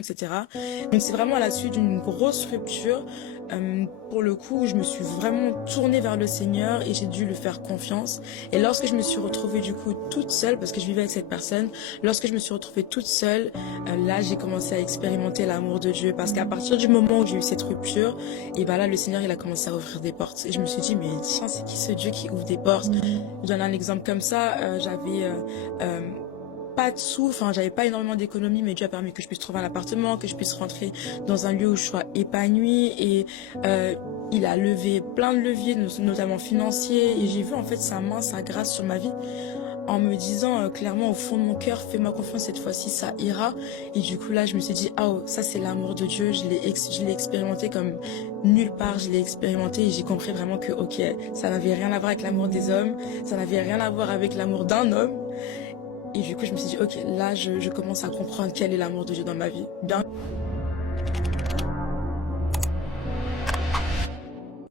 etc. Donc c'est vraiment à la suite d'une grosse rupture, pour le coup, où je me suis vraiment tournée vers le Seigneur et j'ai dû lui faire confiance. Et lorsque je me suis retrouvée du coup toute seule, parce que je vivais avec cette personne, lorsque je me suis retrouvée toute seule, là j'ai commencé à expérimenter l'amour de Dieu. Parce qu'à partir du moment où j'ai eu cette rupture, et ben là le Seigneur il a commencé à ouvrir des portes. Et je me suis dit, mais tiens, c'est qui ce Dieu qui ouvre des portes? Je donne un exemple comme ça, j'avais... pas de sous, enfin j'avais pas énormément d'économies, mais Dieu a permis que je puisse trouver un appartement, que je puisse rentrer dans un lieu où je sois épanouie et il a levé plein de leviers, notamment financiers, et j'ai vu en fait sa main, sa grâce sur ma vie en me disant clairement au fond de mon cœur, fais-moi confiance, cette fois-ci ça ira. Et du coup là je me suis dit, ah oh, ça c'est l'amour de Dieu, je l'ai expérimenté comme nulle part, je l'ai expérimenté et j'ai compris vraiment que ok, ça n'avait rien à voir avec l'amour des hommes, ça n'avait rien à voir avec l'amour d'un homme. Et du coup, je me suis dit, ok, là, je commence à comprendre quel est l'amour de Dieu dans ma vie. Bien